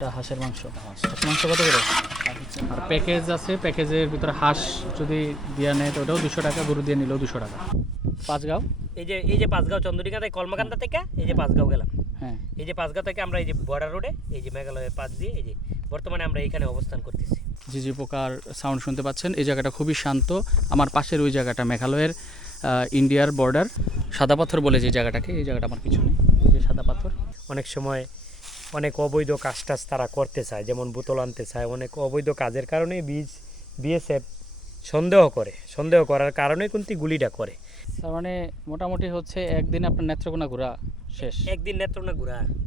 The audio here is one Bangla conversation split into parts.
এটা হাঁসের মাংস। হাঁসের মাংস কত করে? আর প্যাকেজ আছে, প্যাকেজের ভিতরে হাঁস যদি দিয়া নেয় তো ওটাও 200 টাকা, গরু দিয়ে নিলেও 200 টাকা। পাঁচগাঁও, এই যে পাঁচগাঁও চন্দ্রিকা থেকে কলমাকান্দা থেকে এই যে পাঁচগাঁও গেলাম। হ্যাঁ এই যে পাঁচগাঁও থেকে আমরা এই যে বর্ডার রোডে এই যে মেঘালয়ের পাশ দিয়ে এই যে বর্তমানে আমরা এখানে অবস্থান করতেছি। ঝিঝি পোকার সাউন্ড শুনতে পাচ্ছেন। এই জায়গাটা খুবই শান্ত। আমার পাশের ওই জায়গাটা মেঘালয়ের ইন্ডিয়ার বর্ডার। সাদা পাথর বলে যে জায়গাটাকে, এই জায়গাটা আমার পিছনে, এই যে সাদা পাথর। অনেক সময় অনেক অবৈধ কাজ টাজ তারা করতে চায়, যেমন বোতল আনতে চায়। অনেক অবৈধ কাজের কারণে বিএসএফ সন্দেহ করার কারণে কিন্তু গুলিটা করে। তার মানে মোটামুটি হচ্ছে একদিন আপনার নেত্রকোনা ঘোরা শেষ। একদিন নেত্রকোনা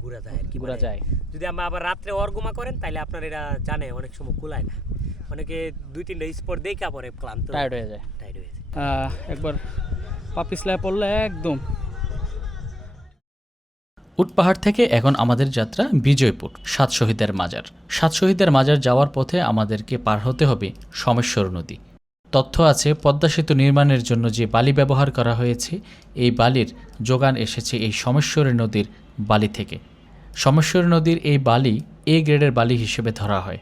ঘুরা যায় আর কি, ঘোরা যায়। যদি আমরা আবার রাত্রে অর্গুমা করেন তাহলে আপনার এরা জানে অনেক সময় কুলায় না। অনেকে 2-3টা স্পট দেখা পরে ক্লান্ত টায়ার্ড হয়ে যায়। একবার পা পিছলায় পড়লে একদম। উট পাহাড় থেকে এখন আমাদের যাত্রা বিজয়পুর, সাত শহীদের মাজার। সাত শহীদের মাজার যাওয়ার পথে আমাদেরকে পার হতে হবে সোমেশ্বর নদী। তথ্য আছে পদ্মা সেতু নির্মাণের জন্য যে বালি ব্যবহার করা হয়েছে, এই বালির যোগান এসেছে এই সোমেশ্বরী নদীর বালি থেকে। সোমেশ্বরী নদীর এই বালি এ গ্রেডের বালি হিসেবে ধরা হয়।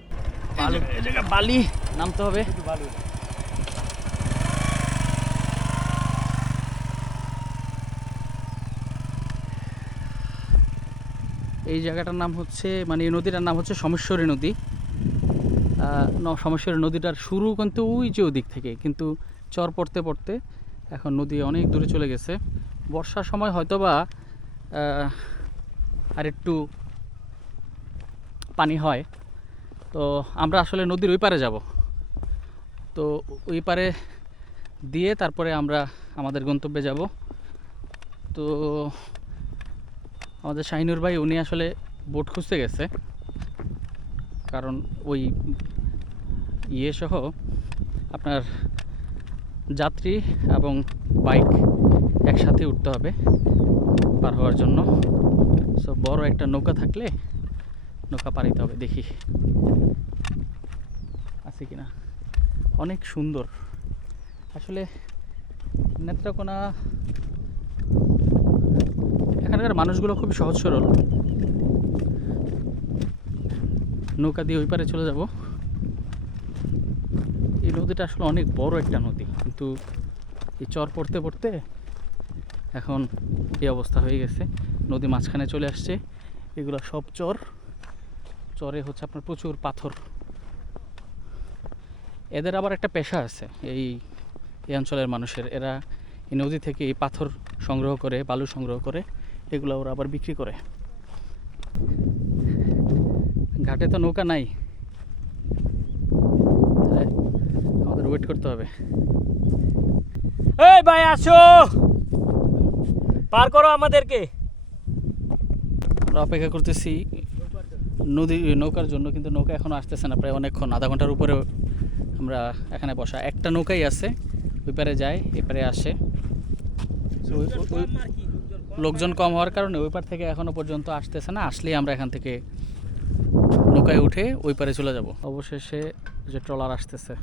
বালি নামতে হবে। এই জায়গাটার নাম হচ্ছে, মানে এই নদীটার নাম হচ্ছে সোমেশ্বরী নদী। সোমেশ্বরী নদীটার শুরু কিন্তু ওই যে ওদিক থেকে, কিন্তু চর পড়তে পড়তে এখন নদী অনেক দূরে চলে গেছে। বর্ষার সময় হয়তোবা আর একটু পানি হয়। তো আমরা আসলে নদীর ওই পারে যাব। তো ওই পারে দিয়ে তারপরে আমরা আমাদের গন্তব্যে যাব। তো আমাদের শাহিনুর ভাই উনি আসলে বোট খুঁজতে গেছে, কারণ ওই সহ আপনার যাত্রী এবং বাইক একসাথে উঠতে হবে পার হওয়ার জন্য। সো বড় একটা নৌকা থাকলে নৌকা পাড়িতে হবে। দেখি আছে কিনা। অনেক সুন্দর আসলে নেত্রকোনা। এখানকার মানুষগুলো খুবই সহজ সরল। নৌকা দিয়ে ওই পারে চলে যাব। এই নদীটা আসলে অনেক বড় একটা নদী, কিন্তু এই চর পড়তে পড়তে এখন এই অবস্থা হয়ে গেছে। নদী মাঝখানে চলে আসছে। এগুলো সব চর। চরে হচ্ছে আপনার প্রচুর পাথর। এদের আবার একটা পেশা আছে এই অঞ্চলের মানুষের। এরা এই নদী থেকে এই পাথর সংগ্রহ করে, বালু সংগ্রহ করে, এগুলো ওরা আবার বিক্রি করে। ঘাটে তো নৌকা নাই, আমাদের ওয়েট করতে হবে। এই ভাই আসো, পার করো আমাদেরকে। আমরা অপেক্ষা করতেছি নৌকার জন্য, কিন্তু নৌকা এখনো আসতেছে না। প্রায় অনেকক্ষণ, আধা ঘন্টার উপরে আমরা এখানে বসা। একটা নৌকাই আছে, ওই পারে যায়, এপারে আসে। লোকজন কম হওয়ার কারণে ওই পার থেকে এখনো পর্যন্ত আসতেছে না। আসলেই আমরা এখান থেকে নৌকায় উঠে ওই পারে চলে যাব। অবশেষে যে ট্রলার আসতেছে।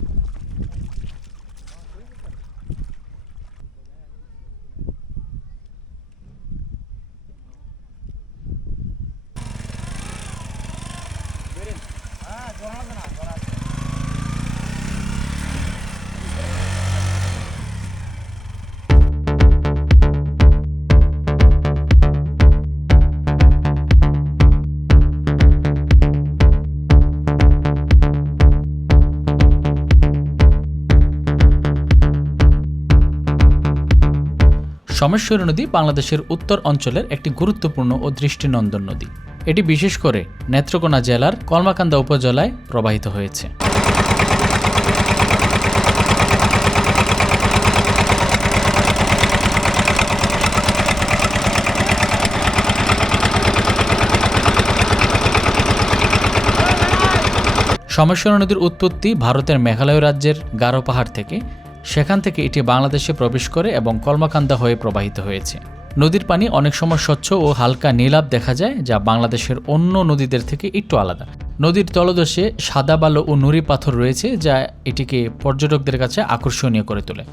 সোমেশ্বরী নদী বাংলাদেশের উত্তর অঞ্চলের একটি গুরুত্বপূর্ণ ও দৃষ্টিনন্দন নদী। এটি বিশেষ করে নেত্রকোনা জেলার কলমাকান্দা উপজেলায় প্রবাহিত হয়েছে। সোমেশ্বরী নদীর উৎপত্তি ভারতের মেঘালয় রাজ্যের গারো পাহাড় থেকে। সেখান থেকে এটি বাংলাদেশে প্রবেশ করে এবং কলমাকান্দা হয়ে প্রবাহিত হয়েছে। নদীর পানি অনেক সময় স্বচ্ছ ও হালকা নীলাভ দেখা যায়, যা বাংলাদেশের অন্য নদীদের থেকে একটু আলাদা। নদীর তলদেশে সাদা বালু ও নুড়ি পাথর রয়েছে, যা এটিকে পর্যটকদের কাছে আকর্ষণীয় করে তোলে।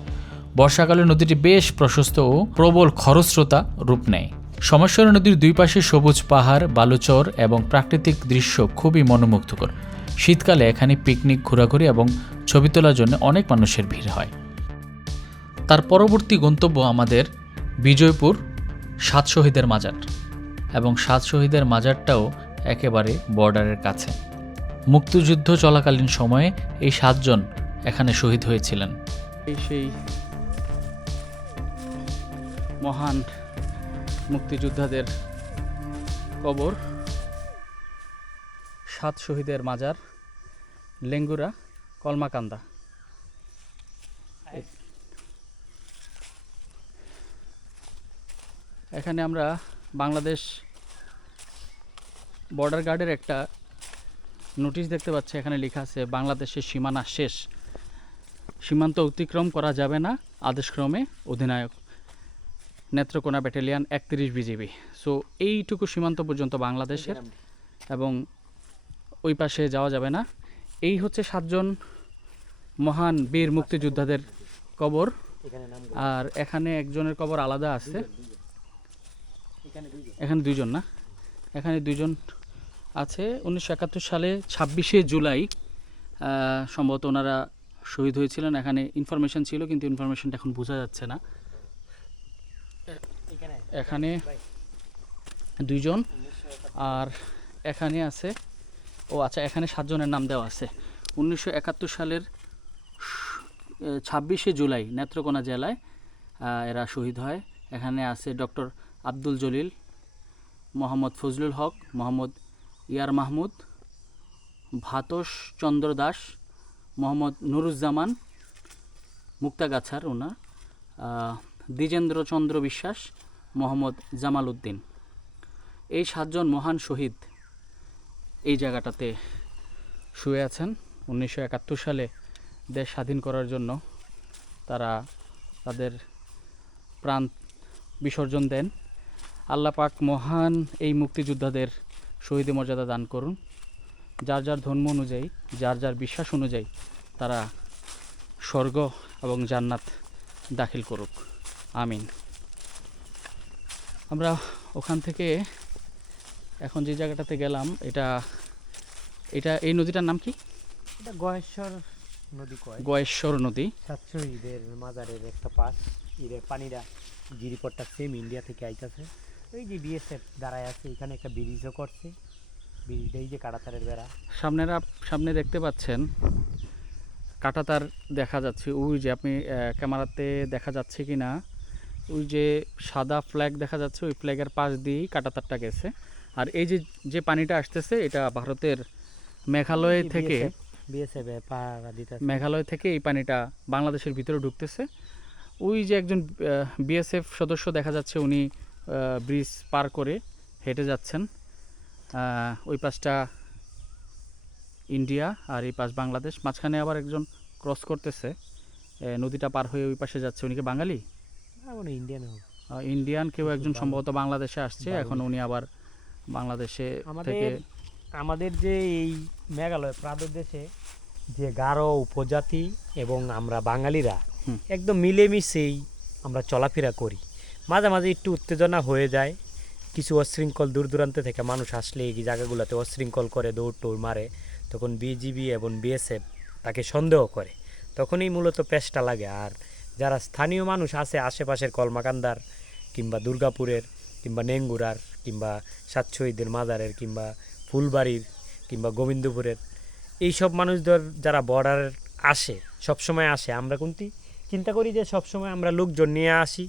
বর্ষাকালে নদীটি বেশ প্রশস্ত ও প্রবল খরস্রোতা রূপ নেয়। সোমেশ্বর নদীর দুই পাশে সবুজ পাহাড়, বালুচর এবং প্রাকৃতিক দৃশ্য খুবই মনোমুগ্ধকর। শীতকালে এখানে পিকনিক, ঘোরাঘুরি এবং ছবি তোলার জন্য অনেক মানুষের ভিড় হয়। তার পরবর্তী গন্তব্য আমাদের বিজয়পুর 7 শহীদের মাজার, এবং 7 শহীদের মাজারটাও একেবারে বর্ডারের কাছে। মুক্তিযুদ্ধ চলাকালীন সময়ে এই 7 জন এখানে শহীদ হয়েছিলেন। এই সেই মহান মুক্তিযোদ্ধাদের কবর, 7 শহীদের মাজার, লেঙ্গুরা, কলমাকান্দা। এখানে আমরা বাংলাদেশ বর্ডার গার্ডের একটা নোটিশ দেখতে পাচ্ছি। এখানে লেখা আছে বাংলাদেশের সীমানা শেষ, সীমান্ত অতিক্রম করা যাবে না, আদেশক্রমে অধিনায়ক, নেত্রকোনা ব্যাটালিয়ন 31 বিজিবি। সো এইটুকু সীমান্ত পর্যন্ত বাংলাদেশের, এবং ওই পাশে যাওয়া যাবে না। এই হচ্ছে 7 জন মহান বীর মুক্তিযোদ্ধাদের কবর। আর এখানে একজনের কবর আলাদা আছে, এখানে 2 জন না, এখানে 2 জন আছে। 1971 সালে 26শে জুলাই সম্ভবত ওনারা শহীদ হয়েছিলেন। এখানে ইনফরমেশন ছিল, কিন্তু ইনফরমেশনটা এখন বোঝা যাচ্ছে না। এখানে 2 জন, আর এখানে আছে, ও আচ্ছা, এখানে 7 জনের নাম দেওয়া আছে। 1971 সালের 26শে জুলাই নেত্রকোনা জেলায় এরা শহীদ হয়। এখানে আছে ডক্টর আব্দুল জলিল, মোহাম্মদ ফজলুল হক, মোহাম্মদ ইয়ার মাহমুদ, ভাতস চন্দ্র দাস, মোহাম্মদ নুরুজ্জামান মুক্তাগাছার ওনার, দ্বিজেন্দ্র চন্দ্র বিশ্বাস, মোহাম্মদ জামাল উদ্দিন। এই 7 জন মহান শহীদ এই জায়গাটাতে শুয়ে আছেন। 1971 সালে দেশ স্বাধীন করার জন্য তারা তাদের প্রাণ বিসর্জন দেন। আল্লাহ পাক মহান এই মুক্তিযোদ্ধাদের শহীদ মর্যাদা দান করুন। যার যার ধর্ম অনুযায়ী, যার যার বিশ্বাস অনুযায়ী তারা স্বর্গ এবং জান্নাত দাখিল করুক, আমিন। আমরা ওখান থেকে এখন যে জায়গাটাতে গেলাম, এটা এই নদীটার নাম কি? এটা গয়েশ্বর নদী কয়। গয়েশ্বর নদী। 7 শহীদের মাজারের একটা পাশ। এর পানিটা জিরিপটটা সেম ইন্ডিয়া থেকে আইতাছে। ওই যে বিএসএফ দাঁড়ায় আছে, এখানে একটা ব্রিজও করছে। ব্রিজটা এই যে কাঁটাতারের বেড়া। সামনে দেখতে পাচ্ছেন কাঁটাতার দেখা যাচ্ছে। ওই যে আপনি ক্যামেরাতে দেখা যাচ্ছে কি না, ওই যে সাদা ফ্ল্যাগ দেখা যাচ্ছে, ওই ফ্ল্যাগের পাশ দিয়েই কাঁটাতারটা গেছে। আর এই যে পানিটা আসতেছে, এটা ভারতের মেঘালয় থেকে, মেঘালয় থেকে এই পানিটা বাংলাদেশের ভিতরে ঢুকতেছে। ওই যে একজন বিএসএফ সদস্য দেখা যাচ্ছে, উনি ব্রিজ পার করে হেঁটে যাচ্ছেন। ওই পাশটা ইন্ডিয়া আর এই পাশ বাংলাদেশ, মাঝখানে আবার একজন ক্রস করতেছে, নদীটা পার হয়ে ওই পাশে যাচ্ছে। উনি কি বাঙালি? ইন্ডিয়ান কেউ একজন সম্ভবত বাংলাদেশে আসছে, এখন উনি আবার বাংলাদেশে থেকে। আমাদের যে এই মেঘালয় প্রান্তদেশে যে গারো উপজাতি এবং আমরা বাঙালিরা একদম মিলেমিশেই আমরা চলাফেরা করি। মাঝে মাঝে একটু উত্তেজনা হয়ে যায়, কিছু অশৃঙ্খল দূর দূরান্ত থেকে মানুষ আসলে এই জায়গাগুলোতে অশৃঙ্খল করে, দৌড় টৌড় মারে, তখন বিজিবি এবং বিএসএফ তাকে সন্দেহ করে, তখনই মূলত পেশটা লাগে। আর যারা স্থানীয় মানুষ আছে আশেপাশের কলমাকান্দার কিংবা দুর্গাপুরের কিংবা নেঙ্গুরার কিংবা 7 শহীদের মাজারের কিংবা ফুলবাড়ির কিংবা গোবিন্দপুরের, এইসব মানুষদের যারা বর্ডার আসে, সবসময় আসে, আমরা কিন্তু চিন্তা করি যে সবসময় আমরা লোকজন নিয়ে আসি,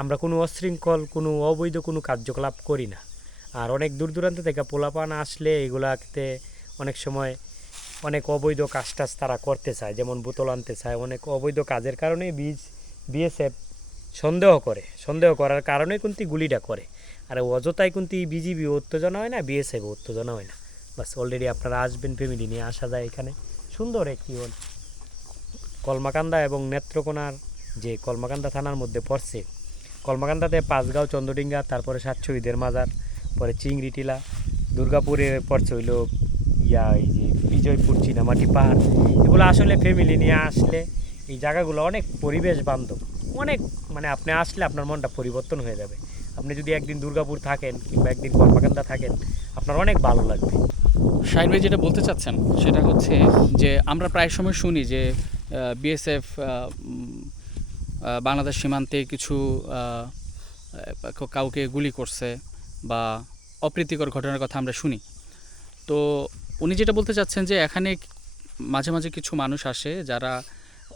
আমরা কোনো অশৃঙ্খল কোনো অবৈধ কোনো কার্যকলাপ করি না। আর অনেক দূর দূরান্ত থেকে পোলাপান আসলে এগুলাতে অনেক সময় অনেক অবৈধ কাজ টাজ তারা করতে চায়, যেমন বোতল আনতে চায়। অনেক অবৈধ কাজের কারণে বিএসএফ সন্দেহ করার কারণে কিন্তু গুলিটা করে। আর অযথায় কিন্তু বিজিবি উত্তেজনা হয় না, বিএসএফ উত্তেজনা হয় না। বাস অলরেডি আপনারা আসবেন, ফ্যামিলি নিয়ে আসা যায়। এখানে সুন্দর একটি কলমাকান্দা এবং নেত্রকোনার যে কলমাকান্দা থানার মধ্যে পড়ছে, কলমাকান্দাতে 5 গাঁও, চন্দ্রডিঙ্গা, তারপরে 7 শহীদের মাজার, পরে চিংড়ি টিলা, দুর্গাপুরে পড়ছে হইল এই যে বিজয়পুর চীনামাটি পাহাড়। এগুলো আসলে ফ্যামিলি নিয়ে আসলে এই জায়গাগুলো অনেক পরিবেশ বান্ধব, অনেক মানে আপনি আসলে আপনার মনটা পরিবর্তন হয়ে যাবে। আপনি যদি একদিন দুর্গাপুর থাকেন কিংবা একদিন কর্মাকান্দা থাকেন, আপনার অনেক ভালো লাগবে। শাহিন ভাই যেটা বলতে চাচ্ছেন সেটা হচ্ছে যে আমরা প্রায় সময় শুনি যে বিএসএফ বাংলাদেশ সীমান্তে কিছু কাউকে গুলি করছে বা অপ্রীতিকর ঘটনার কথা আমরা শুনি। তো উনি যেটা বলতে চাচ্ছেন যে এখানে মাঝে মাঝে কিছু মানুষ আসে যারা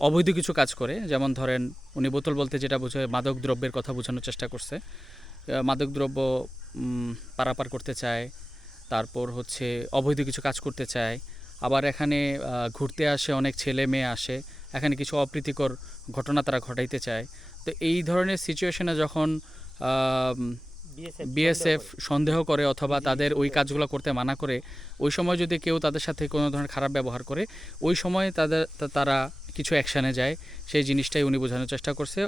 অবৈধ কিছু কাজ করে, যেমন ধরেন উনি বোতল বলতে যেটা বোঝায় মাদক দ্রব্যের কথা বোঝানোর চেষ্টা করছে। মাদক দ্রব্য পারাপার করতে চায়, তারপর হচ্ছে অবৈধ কিছু কাজ করতে চায়, আবার এখানে ঘুরতে আসে, অনেক ছেলে মেয়ে আসে, এখানে কিছু অপ্রীতিকর ঘটনা তারা ঘটাইতে চায়। তো এই ধরনের সিচুয়েশনে যখন বিএসএফ সন্দেহ করে অথবা তাদের ওই কাজগুলো করতে মানা করে, ওই সময় যদি কেউ তাদের সাথে কোনো ধরনের খারাপ ব্যবহার করে, ওই সময় তারা কিছু অ্যাকশানে যায়। সেই জিনিসটাই উনি বোঝানোর চেষ্টা করছে।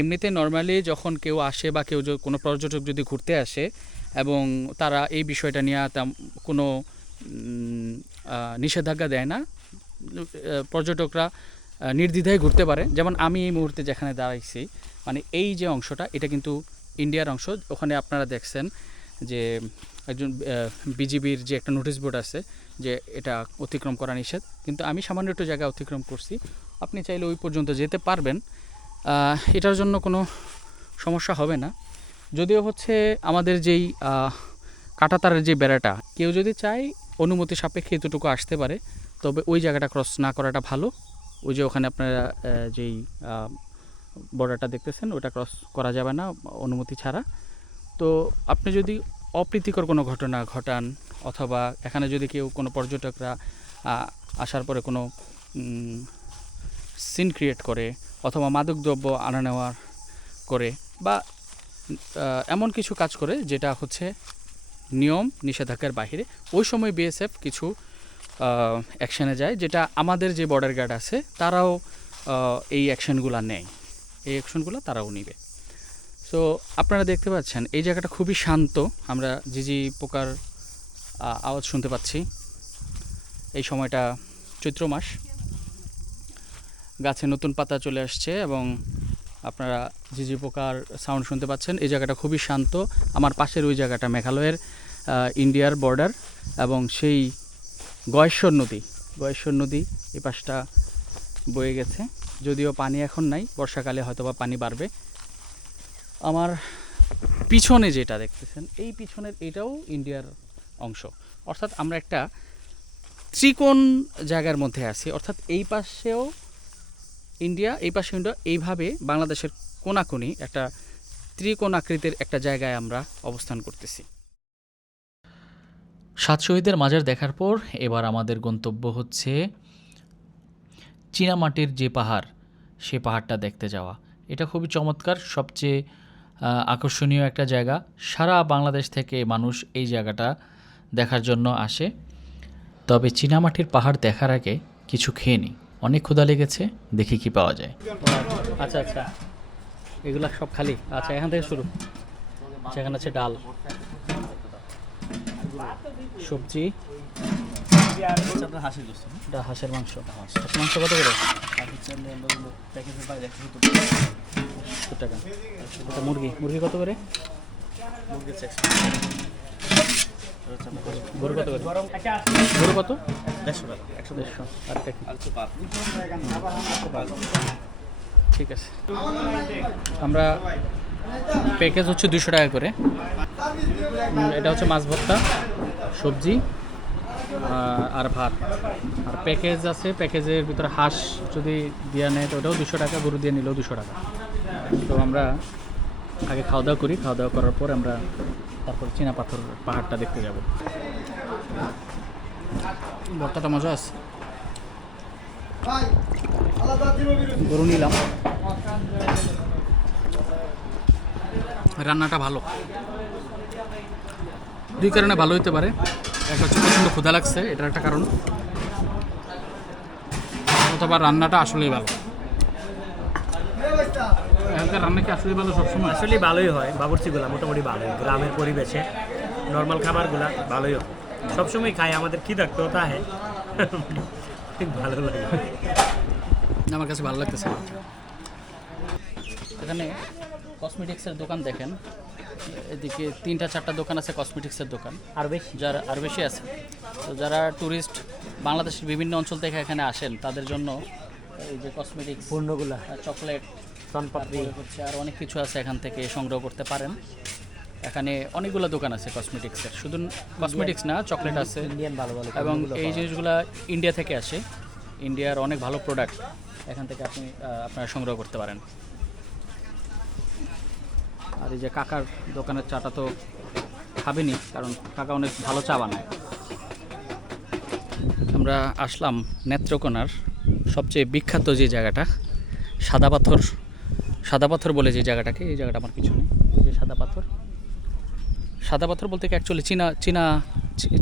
এমনিতে নর্মালি যখন কেউ আসে বা কেউ কোনো পর্যটক যদি ঘুরতে আসে এবং তারা এই বিষয়টা নিয়ে কোনো নিষেধাজ্ঞা দেয় না, পর্যটকরা নির্দ্বিধায় ঘুরতে পারে। যেমন আমি এই মুহূর্তে যেখানে দাঁড়াইছি, মানে এই যে অংশটা, এটা কিন্তু ইন্ডিয়ার অংশ। ওখানে আপনারা দেখছেন যে একজন বিজিবির যে একটা নোটিশ বোর্ড আছে যে এটা অতিক্রম করা নিষেধ, কিন্তু আমি সামান্য একটু জায়গা অতিক্রম করছি। আপনি চাইলে ওই পর্যন্ত যেতে পারবেন, এটার জন্য কোনো সমস্যা হবে না। যদিও হচ্ছে আমাদের যেই কাঁটাতারের যে বেড়াটা, কেউ যদি চায় অনুমতি সাপেক্ষে এতটুকু আসতে পারে, তবে ওই জায়গাটা ক্রস না করাটা ভালো। ওই যে ওখানে আপনারা যেই বর্ডারটা দেখতেছেন, ওটা ক্রস করা যাবে না অনুমতি ছাড়া। তো আপনি যদি অপ্রীতিকর কোনো ঘটনা ঘটান অথবা এখানে যদি কেউ কোনো পর্যটকরা আসার পরে কোনো সিন ক্রিয়েট করে অথবা মাদকদ্রব্য আনা নেওয়ার করে বা এমন কিছু কাজ করে যেটা হচ্ছে নিয়ম নিষেধাজ্ঞার বাইরে, ওই সময় বিএসএফ কিছু অ্যাকশানে যায়, যেটা আমাদের যে বর্ডার গার্ড আছে তারাও এই অ্যাকশানগুলো নেয়, এই অ্যাকশনগুলো তারাও নেবে। সো আপনারা দেখতে পাচ্ছেন এই জায়গাটা খুবই শান্ত। আমরা ঝিঝি পোকার আওয়াজ শুনতে পাচ্ছি। এই সময়টা চৈত্র মাস, গাছে নতুন পাতা চলে আসছে এবং আপনারা ঝিঝি পোকার সাউন্ড শুনতে পাচ্ছেন। এই জায়গাটা খুবই শান্ত। আমার পাশের ওই জায়গাটা মেঘালয়ের ইন্ডিয়ার বর্ডার এবং সেই গয়েশ্বর নদী এই পাশটা বয়ে গেছে। যদিও পানি এখন নাই, বর্ষাকালে হয়তোবা পানি বাড়বে। আমার পিছনে যেটা দেখতেছেন, এই পিছনের এটাও ইন্ডিয়ার অংশ। অর্থাৎ আমরা একটা ত্রিকোণ জায়গার মধ্যে আছি, অর্থাৎ এই পাশেও ইন্ডিয়া, এই পাশে ইন্ডিয়া, এইভাবে বাংলাদেশের কোনাকুনি একটা ত্রিকোণ আকৃতির একটা জায়গায় আমরা অবস্থান করতেছি। সাত শহীদের মাজার দেখার পর এবার আমাদের গন্তব্য হচ্ছে চীনামাটির যে পাহাড়, সে পাহাড়টা দেখতে যাওয়া। এটা খুবই চমৎকার, সবচেয়ে আকর্ষণীয় একটা জায়গা। সারা বাংলাদেশ থেকে মানুষ এই জায়গাটা দেখার জন্য আসে। তবে চীনামাটির পাহাড় দেখার আগে কিছু খেয়ে নিই, অনেক ক্ষুধা লেগেছে, দেখি কি পাওয়া যায়। আচ্ছা আচ্ছা, এগুলা সব খালি? আচ্ছা, এখান থেকে শুরু। সেখানে আছে ডাল, সবজি, হাঁসের মাংস। হাঁসের মাংস কত করে? 70 টাকা। এটা মুরগি কত করে? গরু কত করে? গরু কত? 150 টাকা। ঠিক আছে, আমরা প্যাকেজ হচ্ছে 200 টাকা করে। এটা হচ্ছে মাছ ভর্তা, সবজি আর ভাত। আর প্যাকেজ আছে, প্যাকেজের ভিতরে হাঁস যদি দিয়ে নেয় তো ওটাও 200 টাকা, গরু দিয়ে নিলেও 200 টাকা। তো আমরা আগে খাওয়া দাওয়া করি, খাওয়া দাওয়া করার পর আমরা তারপর চীনা পাথর পাহাড়টা দেখতে যাব। ভর্তাটা মজা আছে। গরু নিলাম, রান্নাটা ভালো। দুই কারণে ভালো হতে পারে। একটা হচ্ছে প্রচণ্ড ক্ষুধা লাগছে, এটার একটা কারণ, অথবা রান্নাটা আসলেই ভালো। এখানকার রান্না কি আসলেই ভালো? সবসময় আসলে ভালোই হয়, বাবুর্চিগুলা মোটামুটি ভালোই, গ্রামের পরিবেশে নর্মাল খাবারগুলা ভালোই হয়। সবসময় খাই, আমাদের কি থাকতো তাহে ঠিক ভালো লাগে। আমার কাছে ভালো লাগতেছে। এখানে কসমেটিক্সের দোকান দেখেন, এদিকে 3-4টা দোকান আছে কসমেটিক্সের দোকান, আর বেশি যারা আর বেশি আছে। তো যারা ট্যুরিস্ট বাংলাদেশের বিভিন্ন অঞ্চল থেকে এখানে আসেন তাদের জন্য এই যে কসমেটিক্স, পূর্ণগুলা চকলেট, সনপাপড়ি তারপরে হচ্ছে আর অনেক কিছু আছে, এখান থেকে সংগ্রহ করতে পারেন। এখানে অনেকগুলো দোকান আছে কসমেটিক্সের, শুধু কসমেটিক্স না, চকলেট আছে ইন্ডিয়ান ভালো ভালো এবং পণ্যগুলো এই পাওয়া যায়। জিনিসগুলো ইন্ডিয়া থেকে আসে। ইন্ডিয়ার অনেক ভালো প্রোডাক্ট এখান থেকে আপনারা সংগ্রহ করতে পারেন। আর এই যে কাকার দোকানের চাটা তো খাবেনি, কারণ কাকা অনেক ভালো চা বানায়। আমরা আসলাম নেত্রকোনার সবচেয়ে বিখ্যাত যে জায়গাটা, সাদা পাথর বলে যে জায়গাটাকে, এই জায়গাটা আমার পিছনে, এই যে সাদা পাথর বলতে কি অ্যাকচুয়ালি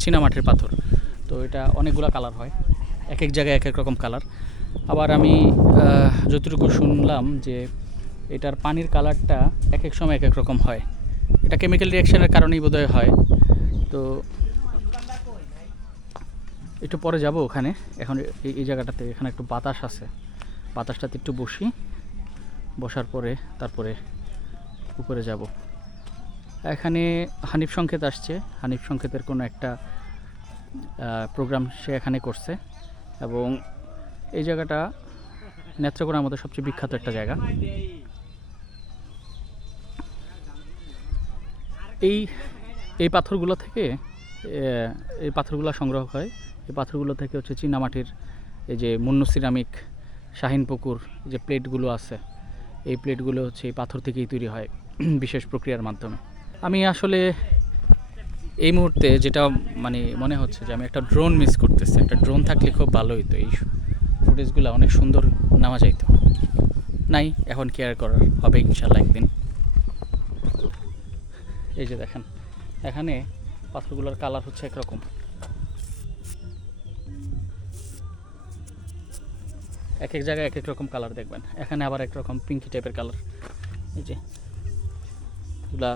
চীনা মাটির পাথর। তো এটা অনেকগুলো কালার হয়, এক এক জায়গায় এক এক রকম কালার। আবার আমি যতটুকু শুনলাম যে এটার পানির কালারটা এক এক সময় এক এক রকম হয়, এটা কেমিক্যাল রিয়াকশনের কারণেই বোধহয় হয়। তো একটু পরে যাব ওখানে, এখন এই জায়গাটাতে এখানে একটু বাতাস আছে, বাতাসটাতে একটু বসি, বসার পরে তারপরে উপরে যাব। এখানে হানিফ সংকেত আসছে, হানিফ সংকেতের কোনো একটা প্রোগ্রাম সে এখানে করছে, এবং এই জায়গাটা নেত্রকোনার মধ্যে সবচেয়ে বিখ্যাত একটা জায়গা। এই পাথরগুলো থেকে এই পাথরগুলো সংগ্রহ হয়। এই পাথরগুলো থেকে হচ্ছে চীনামাটির এই যে মুন্নু সিরামিক, শাহিনপুকুর যে প্লেটগুলো আছে, এই প্লেটগুলো হচ্ছে এই পাথর থেকেই তৈরি হয় বিশেষ প্রক্রিয়ার মাধ্যমে। আমি আসলে এই মুহূর্তে যেটা মানে মনে হচ্ছে যে আমি একটা ড্রোন মিস করতেছি, একটা ড্রোন থাকলে খুব ভালো হতো, এই ফুটেজগুলো অনেক সুন্দর নেওয়া যাইতো। নাই, এখন কেয়ার করার হবে ইনশাল্লাহ একদিন। এই যে দেখেন, এখানে পাথরগুলোর কালার হচ্ছে একরকম, এক এক জায়গায় এক এক রকম কালার দেখবেন। এখানে আবার একরকম পিঙ্কি টাইপের কালার। এই যে এগুলা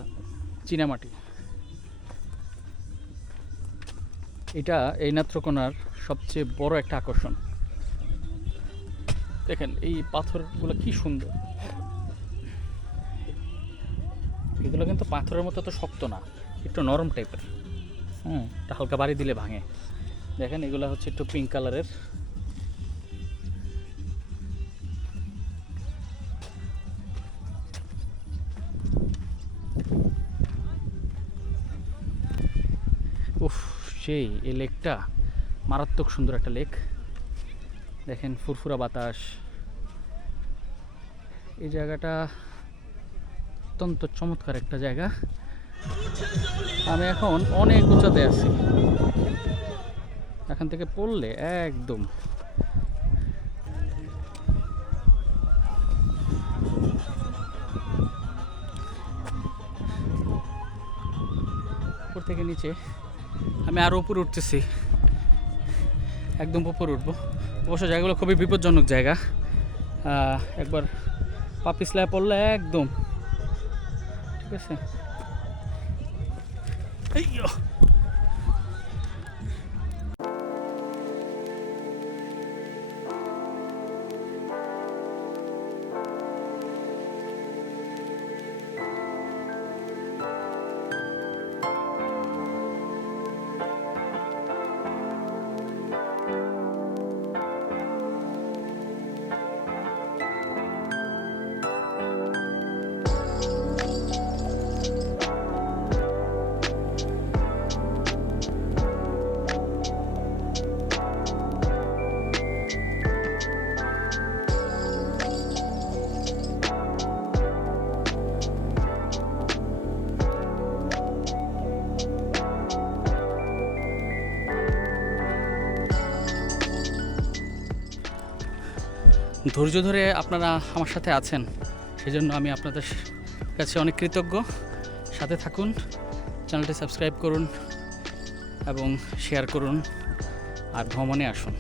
চীনামাটি। এটা এই নেত্রকোনার সবচেয়ে বড় একটা আকর্ষণ। দেখেন এই পাথরগুলো কি সুন্দর, এগুলো কিন্তু পাথরের মতো তো শক্ত না, একটু নরম টাইপের। এটা হালকা বাড়ি দিলে ভাঙে। দেখেন এগুলো হচ্ছে একটু পিঙ্ক কালারের। উফ, সেই এই লেকটা মারাত্মক সুন্দর একটা লেক। দেখেন ফুরফুরা বাতাস, এই জায়গাটা অত্যন্ত চমৎকার একটা জায়গা। আমি এখন অনেক উঁচাতে আছি, এখান থেকে পড়লে একদম উপর থেকে নিচে আমি আরও উপরে উঠতেছি, একদম উপরে উঠবো। অবশ্য জায়গাগুলো খুবই বিপজ্জনক জায়গা, একবার পা পিছলায় পড়লে একদম, ঠিক আছে। ধৈর্য ধরে আপনারা আমার সাথে আছেন, সেজন্য আমি আপনাদের কাছে অনেক কৃতজ্ঞ। সাথে থাকুন, চ্যানেলটি সাবস্ক্রাইব করুন এবং শেয়ার করুন, আর ভ্রমণে আসুন।